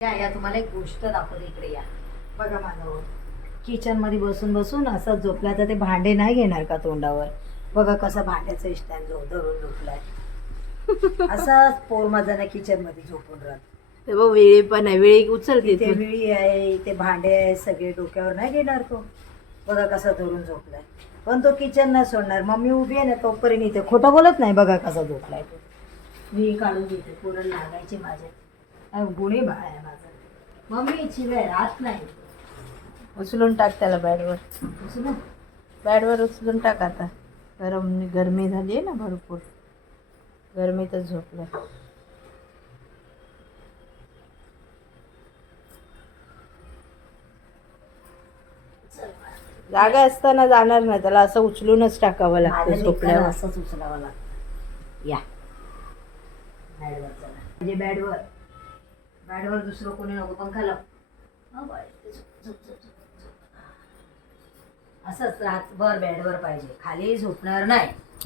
या तुम्हाला एक गोष्ट दाखवते, इकडे या. बघा माझ्यावर किचन मध्ये बसून बसून असं झोपला तर ते भांडे नाही घेणार का तोंडावर. बघा कसं भांड्याचं स्टँड धरून झोपलाय. असाच पोर माझा ना किचन मध्ये झोपून राहत. ते बघ वेळी पण आहे, वेळी उचलते ते विळी आहे, ते भांडे आहे, सगळे डोक्यावर नाही घेणार तो. बघा कसा धरून झोपलाय. पण तो किचन नाही सोडणार. मम्मी उभी आहे ना तोपर्यंत इथे खोटं बोलत नाही. बघा कसा झोपलाय तो. मी काढून घेते, पुरण लागायचे माझे. गुणी बाळ आहे माझा. मम्मी चिवे राहत नाही. उचलून टाक त्याला बॅडवर. उचलू? बॅडवर उचलून टाक आता. गरमी झाली आहे ना भरपूर, गरमीतच झोपलाय. जागा असताना जाणार नाही, त्याला असं उचलूनच टाकावं लागतं झोपल्यावर. असंच उचलावं लागतं. या बॅडवर चला. म्हणजे बॅडवर बॅडवर दुसरं कोणी नको. पंखा लाव. असंच रातभर बॅडवर पाहिजे, खाली झोपणार नाही.